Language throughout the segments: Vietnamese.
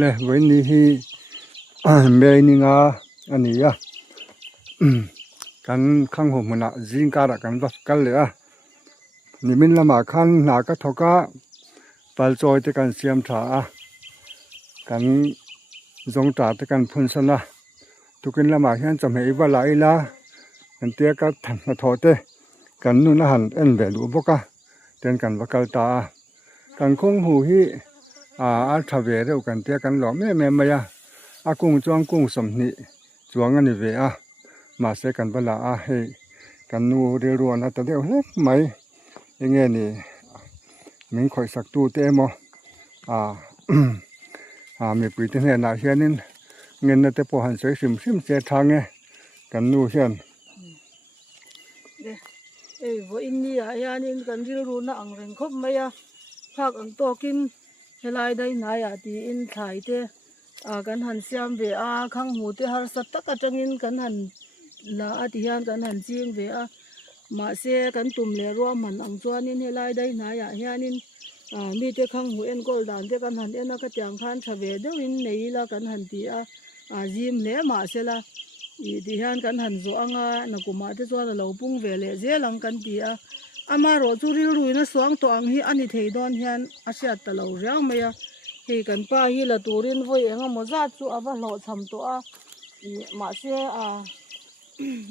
le weni hi me ni nga ani ya kan khang ho muna jing ka ra kan bas kal le a ni min lama khan na ka thoka pal choi te kan siam tha a kan zong ta te kan phun sana tukin lama hian cham hei ba lai la kan te ka than na thote kan nu na han en ve lu boka ten kan vakal ta kan khong hu hi a thave reu kan te kan lo me ma ya a kung chuang kung som ni chuang ani ve a ma se kan bala a he kan nu re ro na ta deu he mai enge ni min khoi sak tu te mo mi pui te na hianin ngen na te po han se sim se thange kan nu hian vo in ni a hianin kan ril ru na ang reng khop mai a thak ang tokin helai dai na ya ti in thlai te kan han siam ve a khang hu te har sat tak atangin kan han la a ti hian kan han ching ve a ma se kan tum le ro man ang chuanin helai dai na ya hianin mi te khang hu en gol dan te kan han ena ka tyang khan thave deuin nei la kan han ti a jim le ma se la i ti hian kan han zo anga na kuma te chuan lo pung ve le zelang kan ti a ama ro chu ril ruina suang to ang hi ani thei don hian a siat ta lo riang mai a hei kan pa hi la turin voi enga mo za chu awa lo cham to a ma se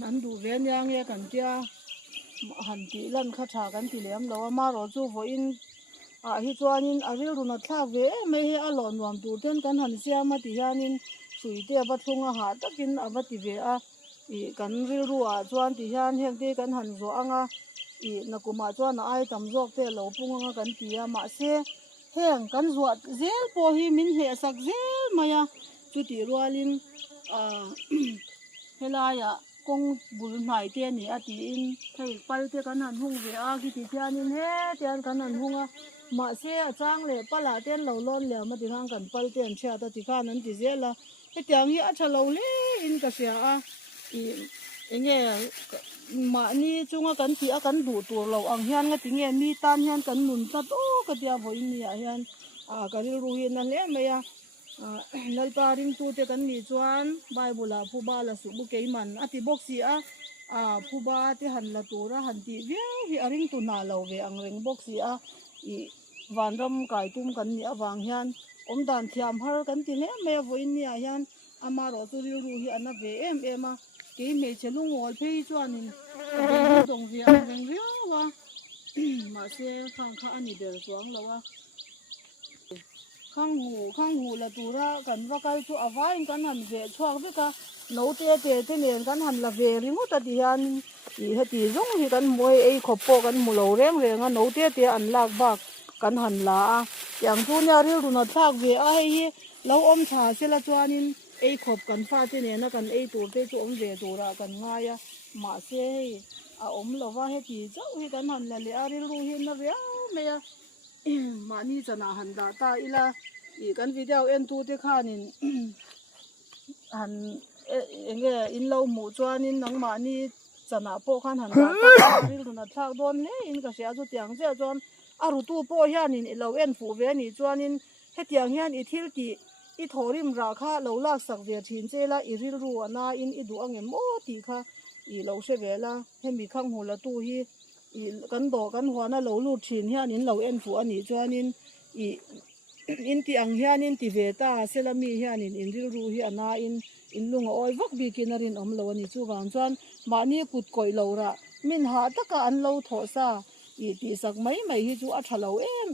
an du ve nyang ye kan tia han ti lan kha tha kan ti lem lo ama ro chu vo in hi chuanin a ril runa thlak ve mai hi a lo nuam tur ten kan han siama ti hianin sui te ba thunga ha takin awa ti ve a kan ril ru a chuan ti hian hek te kan han zo anga na kuma chuan ai tam jok te lo punga kan ti a ma se heng kan zuat zel po hi min he sak zel maya chu ti rualin helaya kong bul hnai te ni ati in thei pal te kan han hung ve a ki ti hianin he tian kan han hunga ma se achang le pala ten lo lon le ma ti hang kan pal ten chha ta ti khan an ti zela he tiang hi a tha lo le in ka sia a enge ma ni chunga kan ti a kan du tur lo ang hian nga ti nge mi tan hian kan nun ta to ka tia voi ni a hian ka ri ru hi na le me ya lalpa ring tu te kan ni chuan bible phu ba la su bu ke man ati box si a phu ba te han la tura han ti ve hi aring tu na lo ve ang reng box si a van ram kai tum kan ni awang hian om dan thiam har kan ti le me voi ni a hian ama ro tu ri ru hi ana ve em a ke me chelung ol phei chuanin dong vi ang reng riu wa ma se khang kha ani der chuang lawa khang hu la tura kan vakal chu awain kan han ve chuak beka no te nen kan han la ve ringu ta dian heti zong hi kan moi ei khopo kan mulo reng renga no te an lak bak kan han la yang tu nya ril runa thak ve a hi lo om tha se la chuanin ei khop kan fa te ne na kan ei tur te chu om ve tura kan nga ya ma se om lova heti chau hi kan han la le aril ru hi na ria me ya ma ni chana han da ta ila kan video en tu te khanin han enge in lo mu chuanin nang ma ni chana po khan han da ta ril runa thak don le in ka sia chu tiang che chuan aru tu po hianin i lo en fu ve ni chuanin hetiang hian i thil ti i thorim ra kha lo lak sak ve thin chela i ril ru ana in i du angem mo ti kha i lo se vela hemi khang hu la tu hi kan do kan huana lo lu thin hianin lo en fu ani chuanin in ti ang hianin ti ve ta selami hianin in ril ru hi ana in lunga oi vak bi kinarin om lo ani chu wang chuan mani kut koi lo ra min ha taka an lo tho sa ti sak mai hi chu a thalo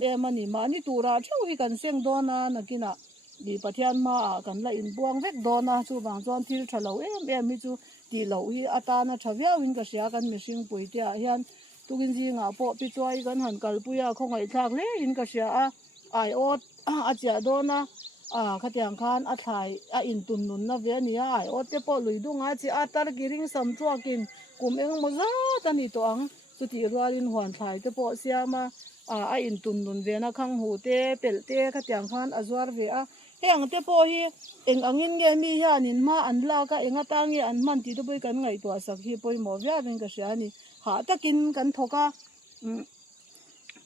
em ani mani tura thau hi kan seng dona nakina di pathian ma kan la in buang vek dona chu wang chuan thil thalo em mi chu ti lo hi atana thavia win ka sia kan mishing puitia hian tukin ji nga po pi choi kan han kalpuya khongai thak le in ka sia ai ot a cha dona khatiang khan a thlai a in tun nun na ve ni ai ot te po luidunga chi atar giring sam chuakin kum eng moza tani to ang chu ti rualin huan thlai te po siama a in tun nun ve na khang hu te pel te khatiang khan azwar ve a heng te po hi eng angin nge mi hianin ma an la ka enga tangi an man ti to boi kan ngai to sak hi poi mo via ring ka sia ni ha takin kan thoka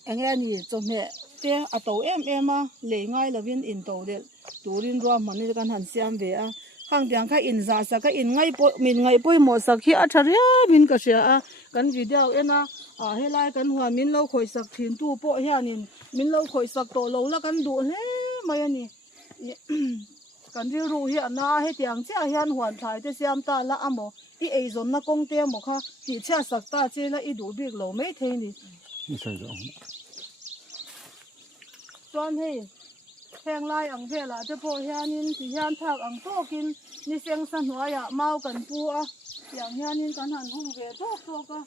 anh em ni cho mẹ te a to em a le ngai lovin in to de turin ro man ni kan han siam ve a khang tiang kha in za sa ka in ngai po min ngai poi mo sak hi a tharia min ka sia a kan video ena a helai kan hua min lo khoi sak thin tu po hianin min lo khoi sak to lo la kan du hle mai ani kan ri ru hi na he tiang cha hian huan thai te siam ta la amo i ei zon na kong te mo kha ti cha sak ta che la i du bik lo mai the niนี่ใส่ดอก chuan hei heng lai ang vela te po hianin ti hian thak ang tokin ni seng sa hnuaya mau kan pu a tiang hianin kan han hung ve to ka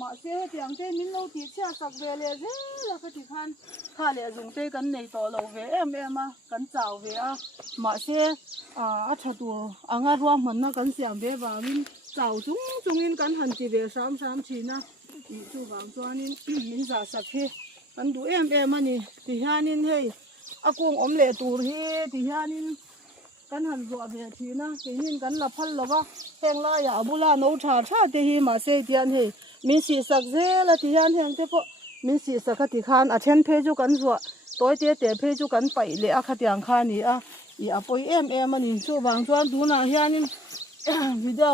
ma se tiang te min lo ti cha sak ve le je la ka ti khan kha le zung te kan nei to lo ve em a kan chau ve a ma se a tha tu anga ruam man na kan siam ve wa min chau chung in kan han ti ve sam thina ti chu wang chuanin min za sak he kan du em ani ti hianin hei akung om le tur hi ti hianin kan han zo ve thina kenin kan la phal lawa heng la ya bula no tha te hi ma se tian hei min si sak ze la ti hian heng te po min si sak ti khan a then phe ju kan zo toy te phe ju kan pai le a khatiang kha ni a i apoi em ani chu wang chuan du na hianin video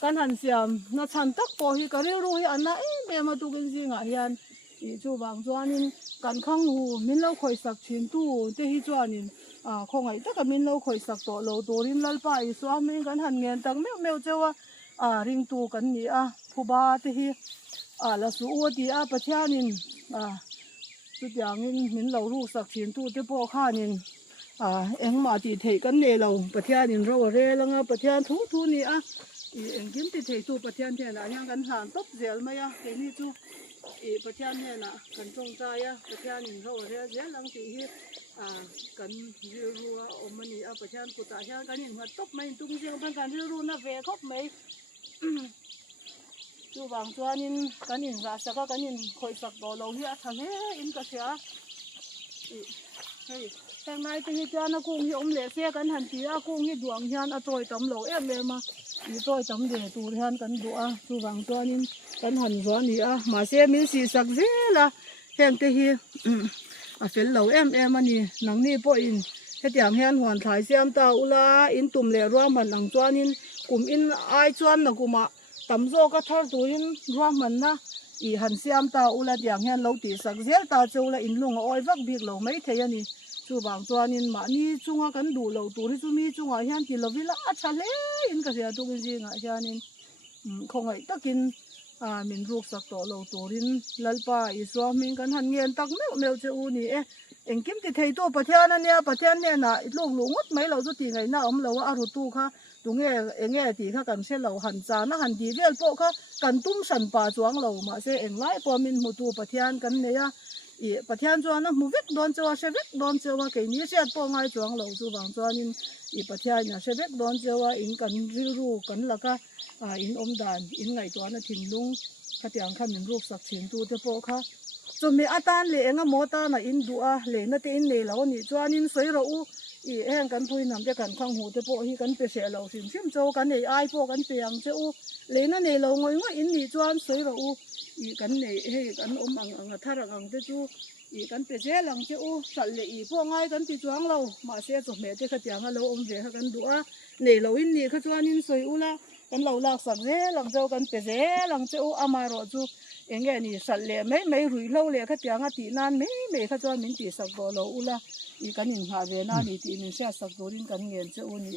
kan han siam na chan tak po hi ka ru hi anna em tu kin jinga hian i chu wang chuanin kan khang hu min lo khoi sak thin tu te hi chuanin khongai tak min lo khoi sak to lo torin lalpa i swam min kan han ngen tak meu chewa ring tu kan ni a phuba te hi la su o ti a pathianin chu tiangin min lo ru sak thin tu te po khanin engma ti thei kan ne lo pathianin ro re langa pathian thu ni a i engkim ti thei tu pathian the la yang kan han top zel maya ke ni chu i pathian he na kan chong cha ya pathianin ro re zel lang ti hi kan ru omani a pathian ku ta hian kan in hat top mai tung jeng ban kan ru na ve khop mai chu wang chuanin kan in ra saka kan in khoi sak do lo hi a thale in ka sia hei heng nai te hi chuan a kung hi om le se kan han ti a kung hi duang hian a troi tam lo em ma i troi tam de tur hian kan du a chu wang chuanin kan han zo ni a ma se min si sak zela heng te hi a fel lo em ani nang ni po in hetiam hian huan thlai siam ta ula in tum le ruam man ang chuanin kum in ai chuan na kuma tam zo ka thar turin ruam man na i han siam ta ula tiang hian lo ti sak zel ta chula in lunga oi vak bik lo mai the ani chu bang chuanin ma ni chunga kan du lo turi chu mi chunga hian ti lovila a thale in ka sia tu ki jinga hianin khongai takin min ruk sak to lo turin lalpa i swam min kan han ngen tak meu che u ni engkim ti thei to pathian ne na itlong lungut mai lo chu ti ngai na om lo a ru tu kha tunge enge ti kha kan se lo han cha na han di vel po kha kan tum san pa chuang lo ma se eng lai po min mu tu pathian kan ne ya i pathian chuan na mu vek don chewa se vek don chewa ke ni se po ngai chuang lo chu wang chuanin i pathian na se vek don chewa in kan ru kan laka in om dan in ngai to na thin lung khatiang kha min ruk sak thin tu te po kha chumi atan le enga mota na in du a le na te in le lo ni chuanin soi ro u i heng kan pui nam te kan khang hu te po hi kan pe se lo sim cho kan nei ai po kan pe ang che u le na nei lo ngoi in ni chuan soi ro u i kan nei he kan om ang tharang ang te chu i kan pe je lang che u sal le i po ngai kan ti chuang lo ma se cho me te khatiang a lo om ve kan du a nei lo in ni kha chuanin soi u la kan lo lak sak je lang zo kan pe je lang che u ama ro chu enge ni sal le mai rui lo le khatiang a ti nan me kha chuan min ti sak bo lo u la i kan in ha ve na ni ti min se sak dorin kan ngen che u ni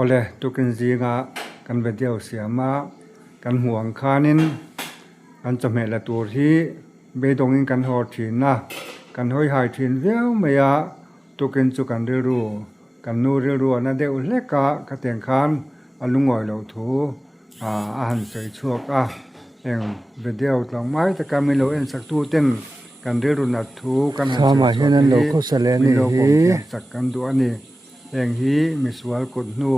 ole tukin zinga kan video siama kan huang khanin kan chame la tur hi be dongin kan hor thin na kan hoi hai thin veu meya tukin chu kan ru kan nu ru na de u leka ka teng khan alungoi lo thu a han sei chuak eng video tlang mai ta kamilo en sak tu ten kan ru na thu kan han sama hian lo kho sale ni hi sak kan du ani eng hi miswal kut nu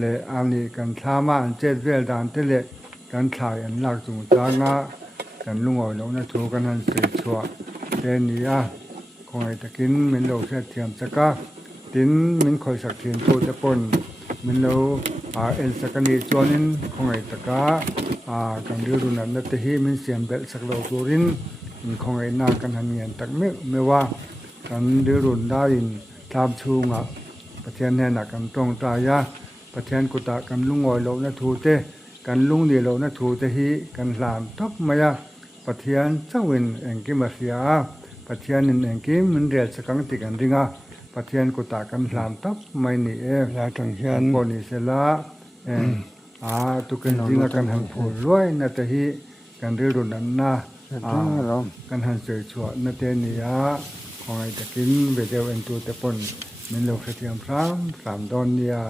le ani kan thama an chet vel dan te le kan thlai an lak chung tanga kan lungoi lo na thu kan han sei chua te ni khoi takin min lo se thiam chaka tin min khoi sak thin tu te pon mình lâu en sakani chuanin khongai taka kan ri run an te hi min siam bel sak lo turin khongai na kan han ngen tak me mewa kan ri run da in tam chunga pathian ne na kan tong ta ya pathian ku ta kan lungoi lo na thu te kan lung ni lo na thu te hi kan hlan top maya pathian chawin engki ma ria pathian in engki min rel sakang ti kan ringa pathian ku ta kan hlan top mai ni e là thằng hiền ko ni se la tu kan ringa kan han phu loi na te hi kan ri run an na rồi kan han se chua na te ni ya khoi takin ve deu en tu te pon min lo khathiam ram don nia